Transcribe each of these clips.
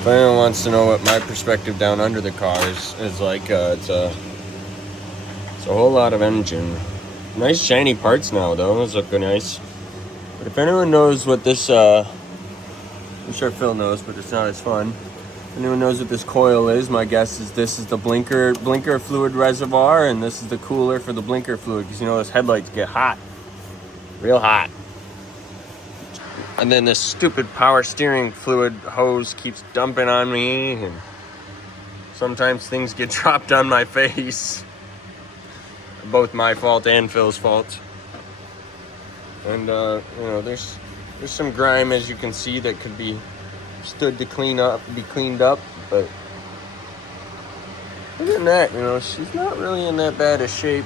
If anyone wants to know what my perspective down under the car is like, it's a whole lot of engine. Nice shiny parts now, though. Those look nice. But if anyone knows what this, I'm sure Phil knows, but it's not as fun. If anyone knows what this coil is, my guess is this is the blinker fluid reservoir, and this is the cooler for the blinker fluid, because you know those headlights get hot, real hot. And then this stupid power steering fluid hose keeps dumping on me, and sometimes things get dropped on my face. Both my fault and Phil's fault. And you know, there's some grime, as you can see, that could be stood to cleaned up, but other than that, you know, she's not really in that bad a shape.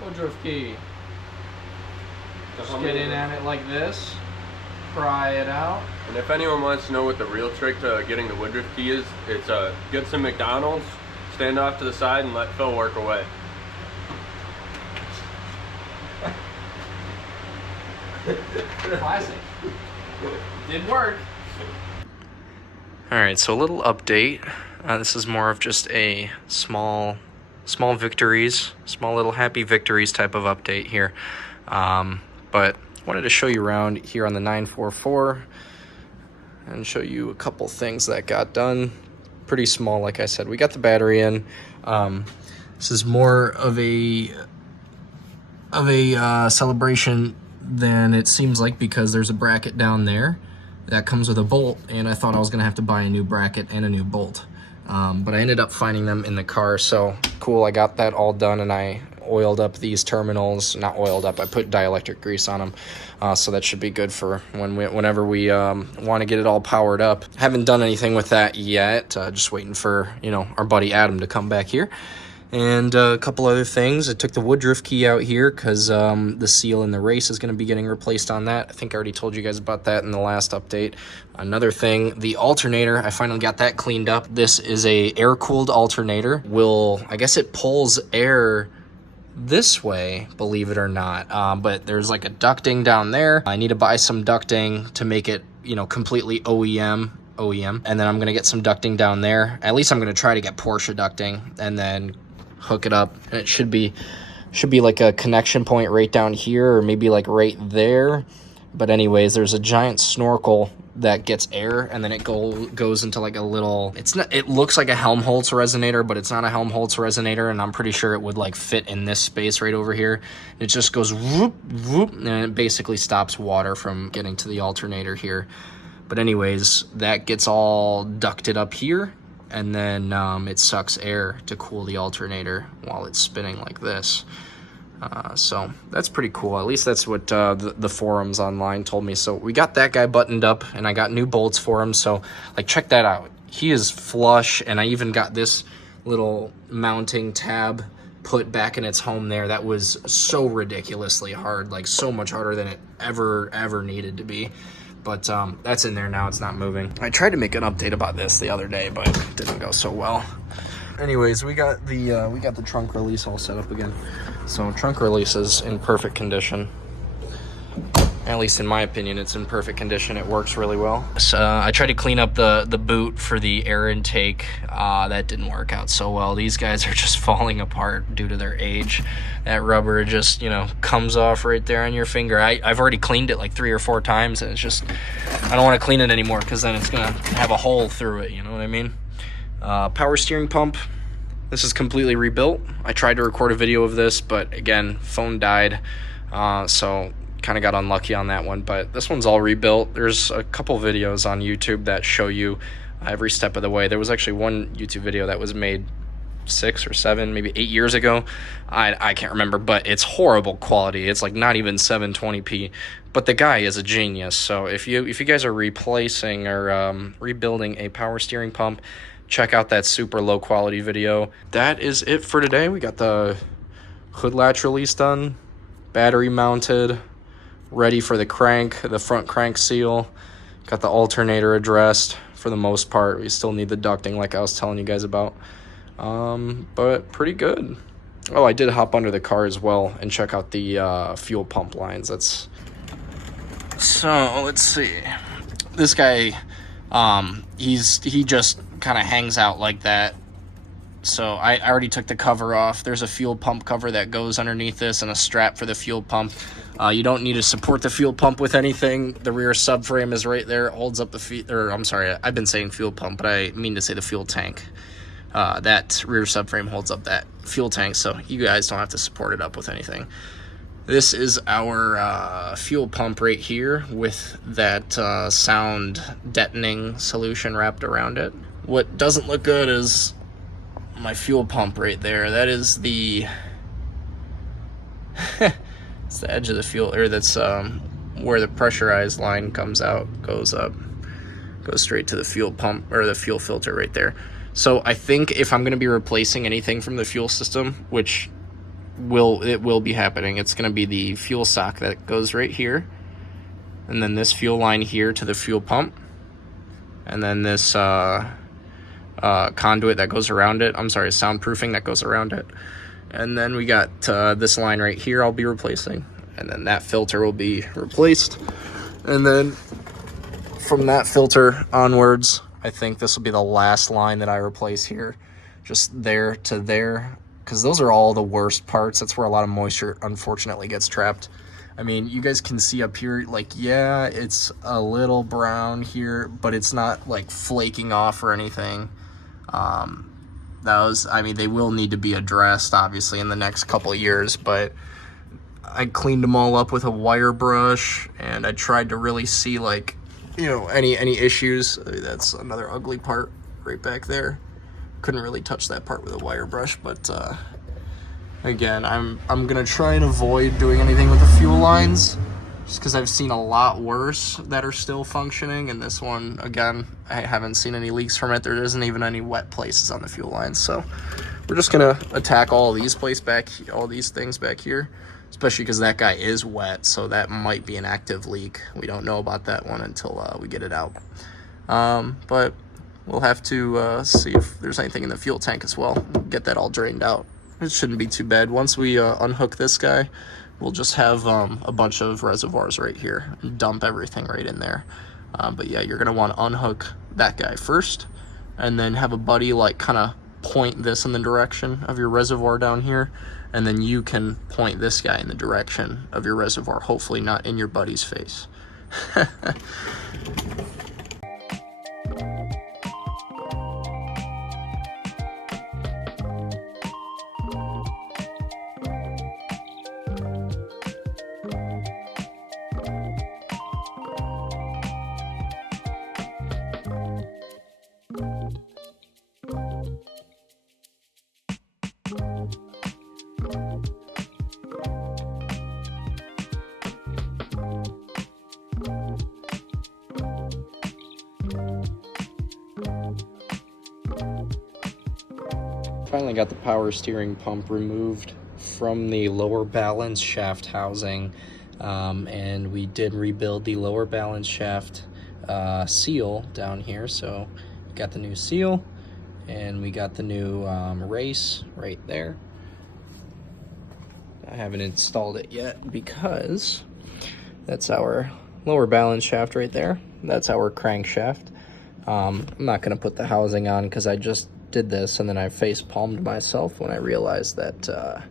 Woodruff key. Just get in at it like this, pry it out. And if anyone wants to know what the real trick to getting the Woodruff key is, it's get some McDonald's, stand off to the side, and let Phil work away. Classic. Did work. Alright, so a little update. This is more of just a small victories, small little happy victories type of update here. But wanted to show you around here on the 944 and show you a couple things that got done. Pretty small, like I said. We got the battery in. This is more of a celebration than it seems like, because there's a bracket down there that comes with a bolt, and I thought I was gonna have to buy a new bracket and a new bolt, but I ended up finding them in the car. So cool, I got that all done, and I oiled up these terminals. Not oiled up, I put dielectric grease on them, so that should be good for whenever we want to get it all powered up. Haven't done anything with that yet, just waiting for, you know, our buddy Adam to come back here. And a couple other things. I took the Woodruff key out here because the seal in the race is going to be getting replaced on that. I think I already told you guys about that in the last update. Another thing, the alternator, I finally got that cleaned up. This is a air-cooled alternator. I guess it pulls air this way, believe it or not. But there's like a ducting down there. I need to buy some ducting to make it, you know, completely OEM, and then I'm going to get some ducting down there. At least I'm going to try to get Porsche ducting, and then hook it up, and it should be like a connection point right down here, or maybe like right there. But anyways, there's a giant snorkel that gets air, and then it goes into like a little, it looks like a Helmholtz resonator, but it's not a Helmholtz resonator, and I'm pretty sure it would like fit in this space right over here. It just goes whoop whoop, and it basically stops water from getting to the alternator here. But anyways, that gets all ducted up here, and then it sucks air to cool the alternator while it's spinning like this. So that's pretty cool. At least that's what the forums online told me. So we got that guy buttoned up, and I got new bolts for him. So like, check that out. He is flush, and I even got this little mounting tab put back in its home there. That was so ridiculously hard, like so much harder than it ever needed to be. But that's in there now. It's not moving. I tried to make an update about this the other day, but it didn't go so well. Anyways, we got the trunk release all set up again. So trunk release is in perfect condition. At least in my opinion, it's in perfect condition. It works really well. So I tried to clean up the boot for the air intake. That didn't work out so well. These guys are just falling apart due to their age. That rubber just, you know, comes off right there on your finger. I've already cleaned it like 3 or 4 times, and it's just, I don't want to clean it anymore, because then it's gonna have a hole through it, you know what I mean? Power steering pump. This is completely rebuilt. I tried to record a video of this, but again, phone died, so kind of got unlucky on that one. But this one's all rebuilt. There's a couple videos on YouTube that show you every step of the way. There was actually one YouTube video that was made 6 or 7, maybe 8 years ago. I can't remember, but it's horrible quality. It's like not even 720p. But the guy is a genius. So if you guys are replacing or rebuilding a power steering pump, check out that super low quality video. That is it for today. We got the hood latch release done, battery mounted, ready for the front crank seal. Got the alternator addressed for the most part. We still need the ducting like I was telling you guys about. But pretty good. Oh, I did hop under the car as well and check out the fuel pump lines. So let's see. This guy, he just kind of hangs out like that. So I already took the cover off. There's a fuel pump cover that goes underneath this and a strap for the fuel pump. You don't need to support the fuel pump with anything. The rear subframe is right there. It holds up the I'm sorry, I've been saying fuel pump, but I mean to say the fuel tank. That rear subframe holds up that fuel tank, so you guys don't have to support it up with anything. This is our fuel pump right here with that sound deadening solution wrapped around it. What doesn't look good is my fuel pump right there. That is the it's the edge of the fuel, or that's where the pressurized line comes out, goes straight to the fuel pump, or the fuel filter right there. So I think if I'm going to be replacing anything from the fuel system, which will be happening, it's going to be the fuel sock that goes right here, and then this fuel line here to the fuel pump, and then this conduit that goes around it. I'm sorry, soundproofing that goes around it. And then we got this line right here I'll be replacing, and then that filter will be replaced. And then from that filter onwards, I think this will be the last line that I replace here, just there to there, because those are all the worst parts. That's where a lot of moisture unfortunately gets trapped. I mean, you guys can see up here, like, yeah, it's a little brown here, but it's not like flaking off or anything. I mean, they will need to be addressed obviously in the next couple of years, but I cleaned them all up with a wire brush, and I tried to really see, like, you know, any issues. That's another ugly part right back there. Couldn't really touch that part with a wire brush, but again, I'm gonna try and avoid doing anything with the fuel lines, just because I've seen a lot worse that are still functioning, and this one, again, I haven't seen any leaks from it. There isn't even any wet places on the fuel lines, so we're just gonna attack all these things back here, especially because that guy is wet, so that might be an active leak. We don't know about that one until we get it out. But we'll have to see if there's anything in the fuel tank as well. Get that all drained out. It shouldn't be too bad. Once we unhook this guy, we'll just have a bunch of reservoirs right here and dump everything right in there. But yeah, you're gonna want to unhook that guy first, and then have a buddy like kind of point this in the direction of your reservoir down here, and then you can point this guy in the direction of your reservoir, hopefully not in your buddy's face. Finally got the power steering pump removed from the lower balance shaft housing, and we did rebuild the lower balance shaft seal down here. So we got the new seal, and we got the new race right there. I haven't installed it yet because that's our lower balance shaft right there. That's our crankshaft. I'm not going to put the housing on because I just did this, and then I face palmed myself when I realized that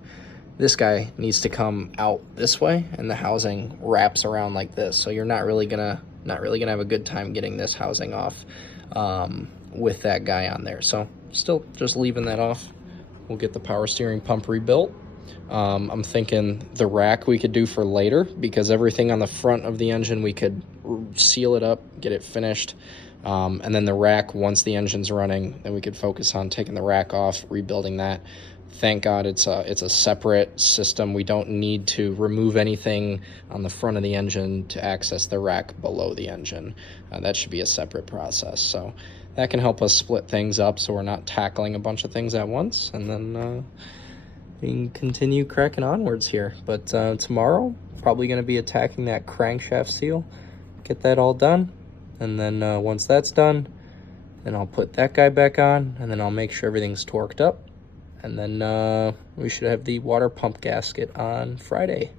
this guy needs to come out this way, and the housing wraps around like this. So you're not really gonna have a good time getting this housing off with that guy on there. So still just leaving that off. We'll get the power steering pump rebuilt. I'm thinking the rack we could do for later, because everything on the front of the engine we could seal it up, get it finished. And then the rack, once the engine's running, then we could focus on taking the rack off, rebuilding that. Thank God it's a separate system. We don't need to remove anything on the front of the engine to access the rack below the engine. That should be a separate process. So that can help us split things up so we're not tackling a bunch of things at once. And then we can continue cracking onwards here. But tomorrow, probably going to be attacking that crankshaft seal, get that all done. And then once that's done, then I'll put that guy back on, and then I'll make sure everything's torqued up. And then we should have the water pump gasket on Friday.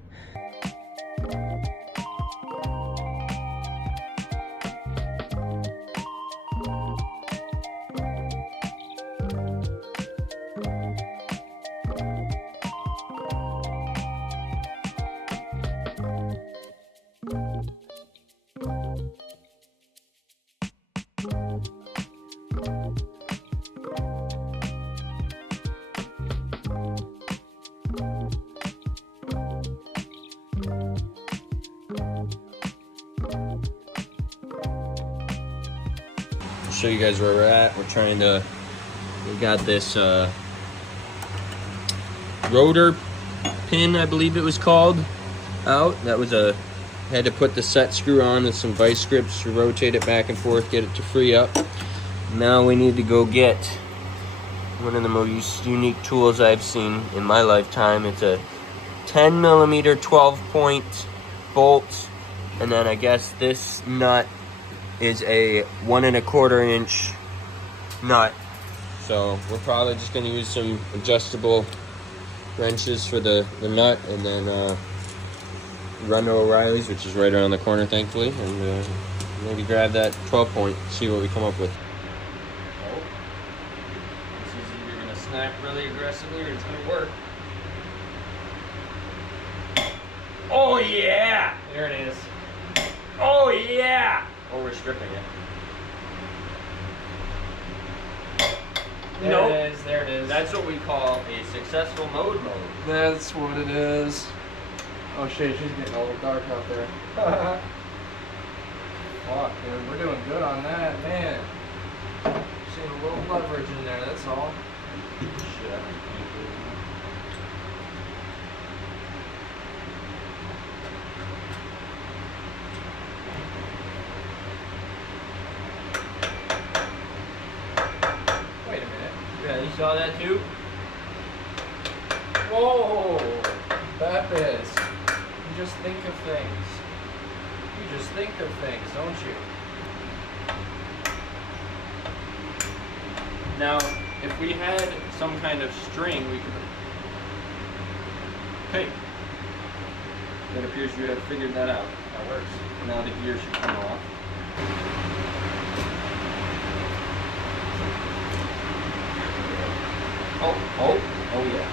I'll show you guys where we're at. We got this rotor pin, I believe it was called, out. That was had to put the set screw on with some vice grips to rotate it back and forth, get it to free up. Now we need to go get one of the most unique tools I've seen in my lifetime. It's a 10 millimeter 12-point bolt, and then I guess this nut is a 1 1/4 inch nut. So we're probably just going to use some adjustable wrenches for the nut, and then run to O'Reilly's, which is right around the corner, thankfully, and maybe grab that 12-point, see what we come up with. Oh, this is either going to snap really aggressively or it's going to work. Oh yeah! There it is. Oh yeah! Oh, we're stripping it. There it is, there it is. That's what we call a successful mode. That's what it is. Oh shit, she's getting a little dark out there. Fuck, dude, we're doing good on that, man. Seeing a little leverage in there, that's all. Shit. Wait a minute. Yeah, you saw that too? Whoa! Bepis. You just think of things. You just think of things, don't you? Now, if we had some kind of string, we could... Okay. It appears you have figured that out. That works. Now the gear should come off. Oh yeah.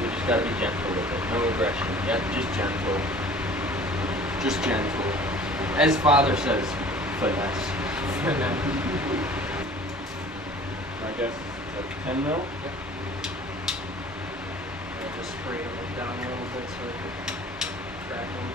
We just gotta be gentle with it. No aggression. Yeah, just gentle. Just gentle. As father says, finesse. I guess it's a 10 mil? Yep. I'll just spray it down a little bit so it can crack them.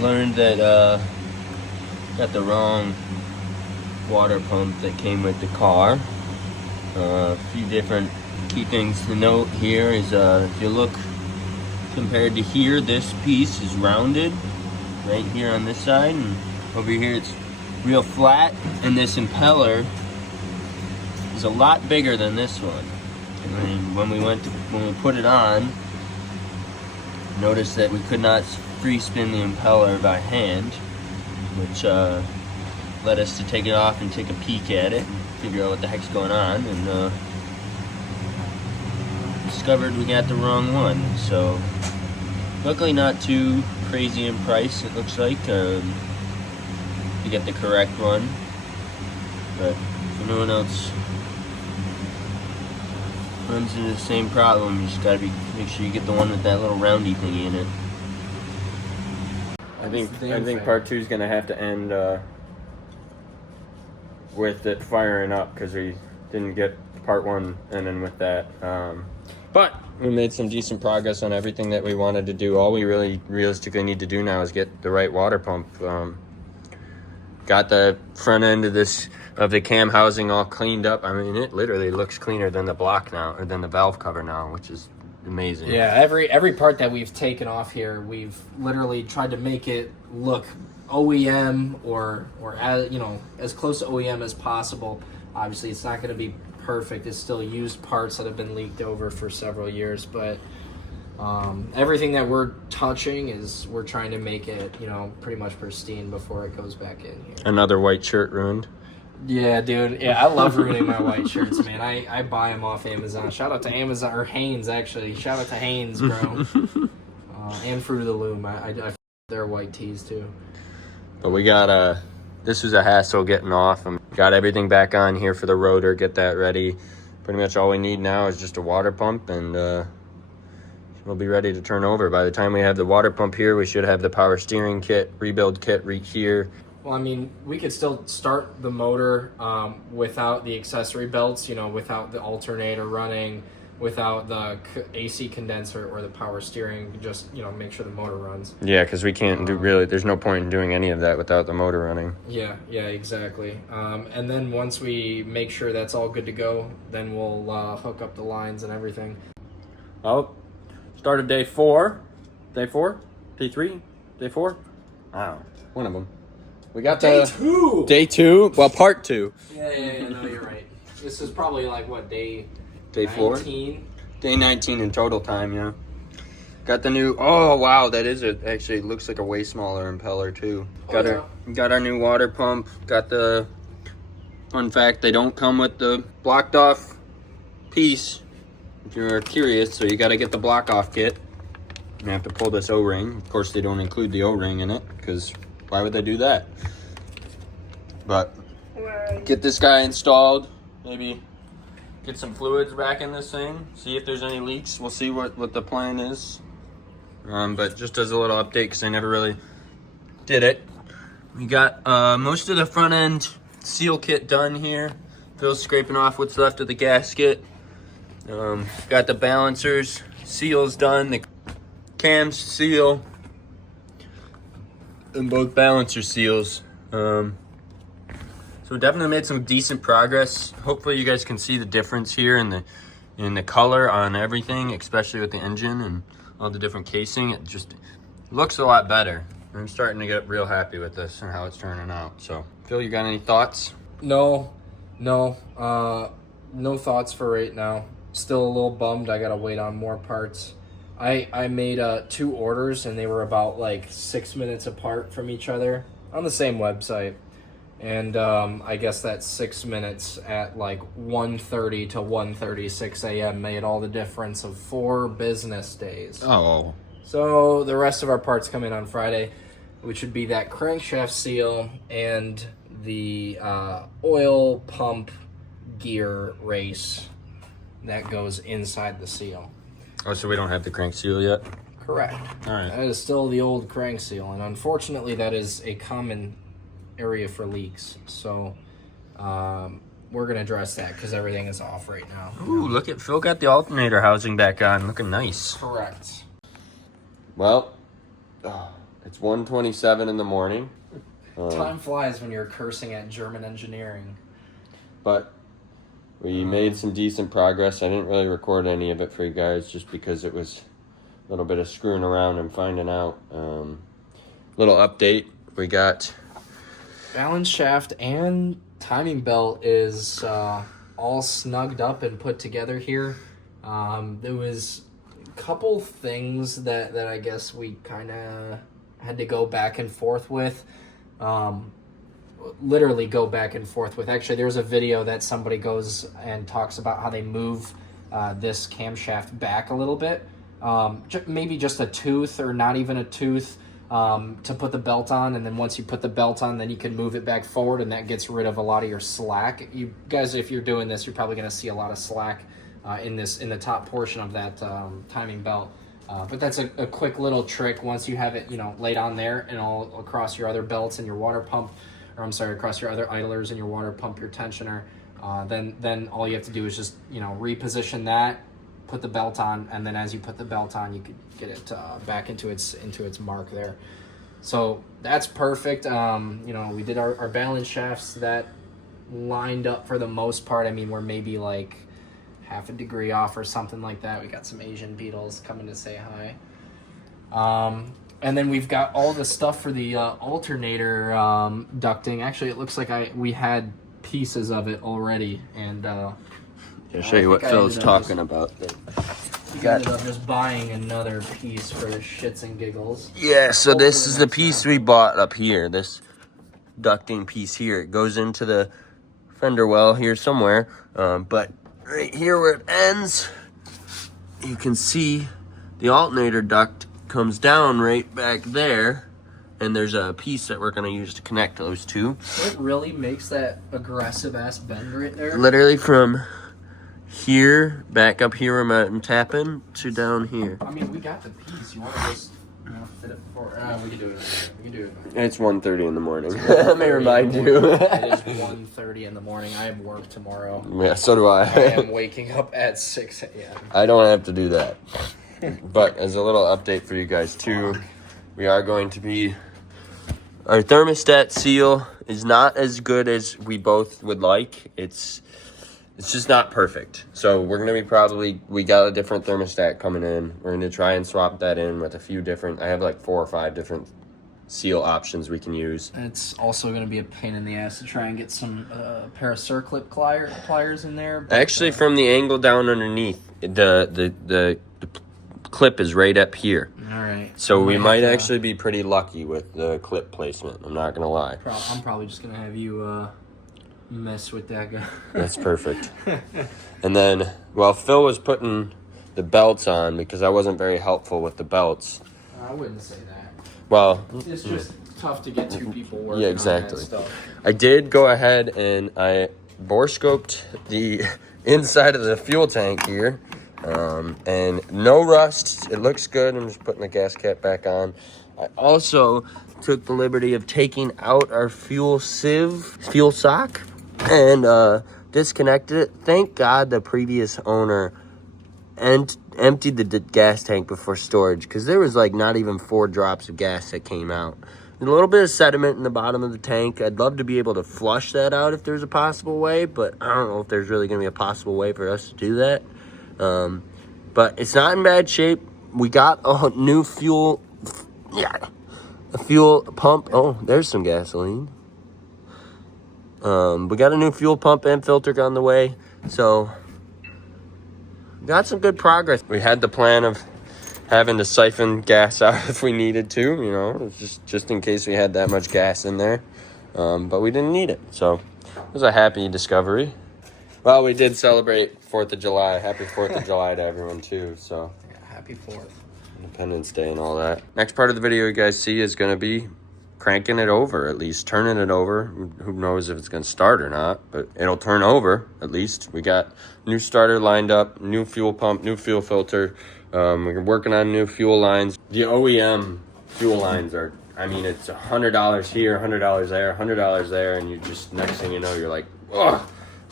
Learned that got the wrong water pump that came with the car. A few different key things to note here is if you look compared to here, this piece is rounded right here on this side, and over here it's real flat, and this impeller is a lot bigger than this one. I mean, when we put it on, notice that we could not free spin the impeller by hand, which led us to take it off and take a peek at it and figure out what the heck's going on, and discovered we got the wrong one. So luckily not too crazy in price, it looks like, to get the correct one, but if anyone else runs into the same problem, you just gotta make sure you get the one with that little roundy thingy in it. I think part 2 is gonna have to end with it firing up, because we didn't get part 1 ending with that. But we made some decent progress on everything that we wanted to do. All we really realistically need to do now is get the right water pump. Got the front end of the cam housing all cleaned up. I mean, it literally looks cleaner than the block now, or than the valve cover now, which is amazing. Yeah, every part that we've taken off here, we've literally tried to make it look OEM or as, you know, as close to OEM as possible. Obviously, it's not going to be perfect. It's still used parts that have been leaked over for several years, but everything that we're touching we're trying to make it, you know, pretty much pristine before it goes back in here. Another white shirt ruined. Yeah, dude. Yeah, I love ruining my white shirts, man. I buy them off Amazon. Shout out to Amazon, or Hanes, actually. Shout out to Hanes, bro. and Fruit of the Loom. I their white tees too. But we got this was a hassle getting off. Got everything back on here for the rotor, get that ready. Pretty much all we need now is just a water pump, and we'll be ready to turn over. By the time we have the water pump here, we should have the power steering kit, rebuild kit here. Well, I mean, we could still start the motor without the accessory belts, you know, without the alternator running, without the AC condenser or the power steering, just, you know, make sure the motor runs. Yeah, because we can't do really, there's no point in doing any of that without the motor running. Yeah, exactly. And then once we make sure that's all good to go, then we'll hook up the lines and everything. Oh, started day 4. Day 4? Day 3? Day 4? Wow, one of them. We got Day 2! Day 2? Well, part 2. Yeah, no, you're right. This is probably like, what, day 4? 19? Day 19 in total time, yeah. Got the new, oh wow, that is it. Actually, it looks like a way smaller impeller too. Got our new water pump. Got the, fun fact, they don't come with the blocked off piece, if you're curious, so you gotta get the block off kit. You have to pull this O-ring. Of course, they don't include the O-ring in it, because why would they do that? But, get this guy installed, maybe get some fluids back in this thing, see if there's any leaks. We'll see what the plan is. But just as a little update, because I never really did it, we got most of the front end seal kit done here. Phil's scraping off what's left of the gasket. Got the balancers, seals done, the cams seal, and both balancer seals. So we definitely made some decent progress. Hopefully you guys can see the difference here in the color on everything, especially with the engine and all the different casing. It just looks a lot better. I'm starting to get real happy with this and how it's turning out. So, Phil, you got any thoughts? No thoughts for right now. Still a little bummed. I gotta wait on more parts. I made 2 orders, and they were about like 6 minutes apart from each other on the same website. And I guess that 6 minutes at like 1:30 to 1:36 a.m. made all the difference of 4 business days. Oh. So the rest of our parts come in on Friday, which would be that crankshaft seal and the oil pump gear race that goes inside the seal. Oh, so we don't have the crank seal yet? Correct. All right. That is still the old crank seal, and unfortunately that is a common area for leaks. So we're going to address that because everything is off right now. Ooh, look at Phil got the alternator housing back on. Looking nice. Correct. Well, it's 1:27 in the morning. Time flies when you're cursing at German engineering. But we made some decent progress. I didn't really record any of it for you guys just because it was a little bit of screwing around and finding out. Little update. We got balance shaft and timing belt is all snugged up and put together here. There was a couple things that I guess we kind of had to go back and forth with. Literally go back and forth with. Actually, there's a video that somebody goes and talks about how they move this camshaft back a little bit. Maybe just a tooth or not even a tooth. To put the belt on, and then once you put the belt on, then you can move it back forward, and that gets rid of a lot of your slack. You guys, if you're doing this, you're probably going to see a lot of slack in the top portion of that timing belt. But that's a quick little trick once you have it, laid on there and all across your other belts and your water pump, across your other idlers and your water pump, your tensioner. Then all you have to do is just reposition that, put the belt on, and then as you put the belt on, you could get it back into its mark there. So that's perfect. We did our balance shafts that lined up for the most part. I mean, we're maybe like half a degree off or something like that. We got some Asian beetles coming to say hi. And then we've got all the stuff for the alternator ducting. Actually, it looks like we had pieces of it already, and I'll show you what Phil's talking about. I ended up just buying another piece for shits and giggles. Yeah, so this is the piece we bought up here. This ducting piece here. It goes into the fender well here somewhere. But right here where it ends, you can see the alternator duct comes down right back there, and there's a piece that we're gonna use to connect those two. It really makes that aggressive ass bend right there. Literally from here, back up here where I'm tapping, to down here. I mean, we got the piece. You want to just fit it for? We can do it. We can do it. It's 1:30 in the morning. Let me remind you. It is 1:30 in the morning. I have work tomorrow. Yeah, so do I. I am waking up at 6 a.m. I don't have to do that. But as a little update for you guys too, we are going to be... Our thermostat seal is not as good as we both would like. It's just not perfect. So we're going to be we got a different thermostat coming in. We're going to try and swap that in with a few different... I have like 4 or 5 different seal options we can use. It's also going to be a pain in the ass to try and get some pair of circlip pliers in there. But, actually, from the angle down underneath, the clip is right up here. All right. So we might actually be pretty lucky with the clip placement. I'm not going to lie. I'm probably just going to have you mess with that guy. That's perfect. And then, while Phil was putting the belts on, because I wasn't very helpful with the belts. I wouldn't say that. Well, it's just tough to get 2 people working. Yeah, exactly. On that stuff. I did go ahead and I borescoped the inside of the fuel tank here. And no rust. It looks good. I'm just putting the gas cap back on. I also took the liberty of taking out our fuel sock, and disconnected it. Thank God the previous owner emptied the gas tank before storage, because there was like not even 4 drops of gas that came out. A little bit of sediment in the bottom of the tank. I'd love to be able to flush that out if there's a possible way, but I don't know if there's really going to be a possible way for us to do that. But it's not in bad shape. We got a new fuel pump. Oh, there's some gasoline. We got a new fuel pump and filter on the way, so got some good progress. We had the plan of having to siphon gas out if we needed to, you know, just in case we had that much gas in there. But we didn't need it, so it was a happy discovery. Well, we did celebrate 4th of July. Happy 4th of July to everyone, too. So, Yeah, happy 4th. Independence Day and all that. Next part of the video you guys see is going to be cranking it over, at least turning it over. Who knows if it's going to start or not, but it'll turn over, at least. We got new starter lined up, new fuel pump, new fuel filter. We're working on new fuel lines. The OEM fuel lines are, I mean, it's $100 here, $100 there, $100 there, and you just, next thing you know, you're like, ugh.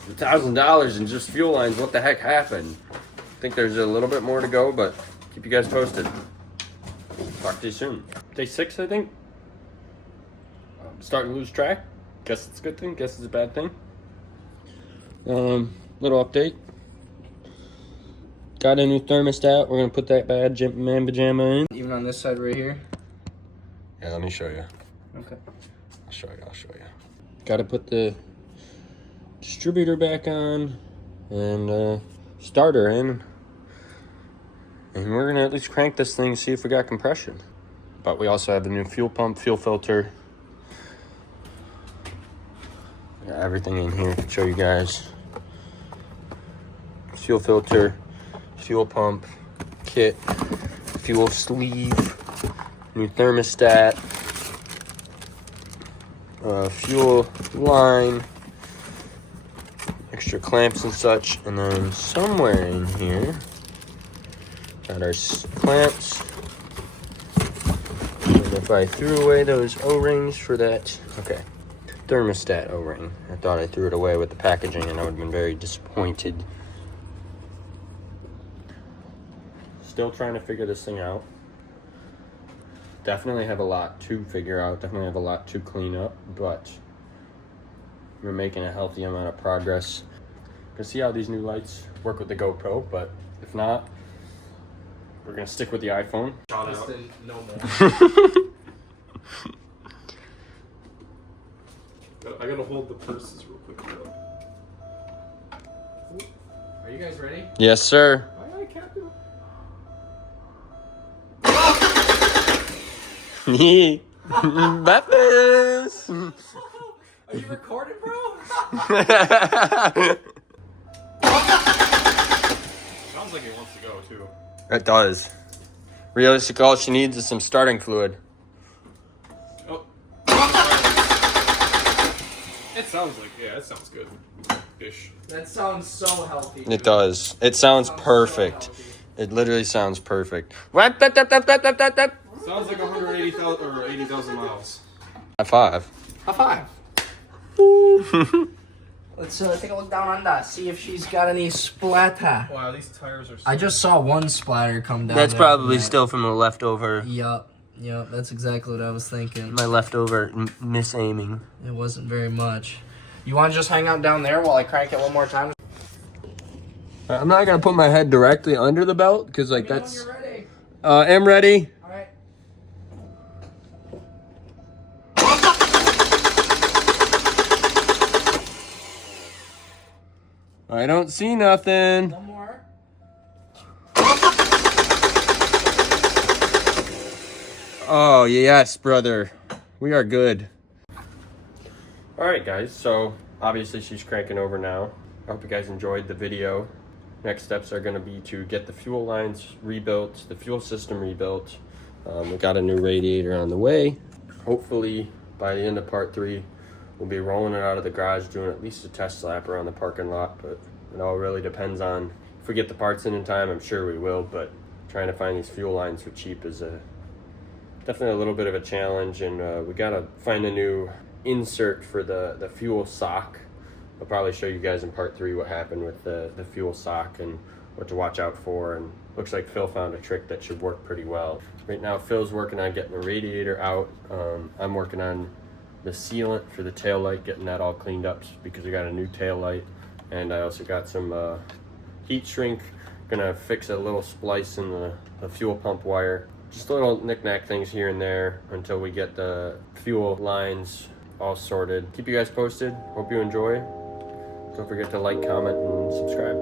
$1,000 in just fuel lines. What the heck happened? I think there's a little bit more to go, but keep you guys posted. Talk to you soon. Day 6, I think. Starting to lose track. Guess it's a good thing. Guess it's a bad thing. Little update. Got a new thermostat. We're gonna put that bad man pajama in. Even on this side right here. Yeah, let me show you. Okay. I'll show you. Got to put the distributor back on and starter in, and we're gonna at least crank this thing, see if we got compression. But we also have the new fuel pump, fuel filter. Got everything in here to show you guys. Fuel filter, fuel pump kit, fuel sleeve, new thermostat, fuel line, extra clamps and such, and then somewhere in here got our clamps. And if I threw away those O-rings for that, okay, thermostat O-ring, I thought I threw it away with the packaging and I would have been very disappointed. Still trying to figure this thing out. Definitely have a lot to figure out, definitely have a lot to clean up, but we're making a healthy amount of progress. Gonna see how these new lights work with the GoPro, but if not, we're gonna stick with the iPhone. Justin, no more. I gotta hold the purses real quick. Are you guys ready? Yes, sir. Aye, aye, Captain. Bepis! Are you recording, bro? Sounds like he wants to go too. It does. Realistically, all she needs is some starting fluid. Oh. It sounds like, yeah, it sounds good. Ish. That sounds so healthy. It does. It sounds perfect. It literally sounds perfect. What? Sounds like 180,000 or 80,000 miles. High five. High five. Let's take a look down on that. See if she's got any splatter. Wow, these tires are so I just saw one splatter come down. That's there probably from that. still from the leftover. Yup. That's exactly what I was thinking. My leftover misaiming. It wasn't very much. You want to just hang out down there while I crank it one more time? I'm not gonna put my head directly under the belt because like that's. When you're ready. I'm ready. All right. I don't see nothing. One more. Oh yes, brother. We are good. All right, guys. So obviously she's cranking over now. I hope you guys enjoyed the video. Next steps are going to be to get the fuel lines rebuilt, the fuel system rebuilt. We got a new radiator on the way. Hopefully by the end of part 3, we'll be rolling it out of the garage, doing at least a test lap around the parking lot. But it all really depends on if we get the parts in time. I'm sure we will, but trying to find these fuel lines for cheap is definitely a little bit of a challenge. And we got to find a new insert for the fuel sock. I'll probably show you guys in part 3 what happened with the fuel sock and what to watch out for. And looks like Phil found a trick that should work pretty well. Right now Phil's working on getting the radiator out. I'm working on the sealant for the tail light, getting that all cleaned up because we got a new tail light. And I also got some heat shrink. Gonna fix a little splice in the fuel pump wire. Just little knick-knack things here and there until we get the fuel lines all sorted. Keep you guys posted. Hope you enjoy. Don't forget to like, comment, and subscribe.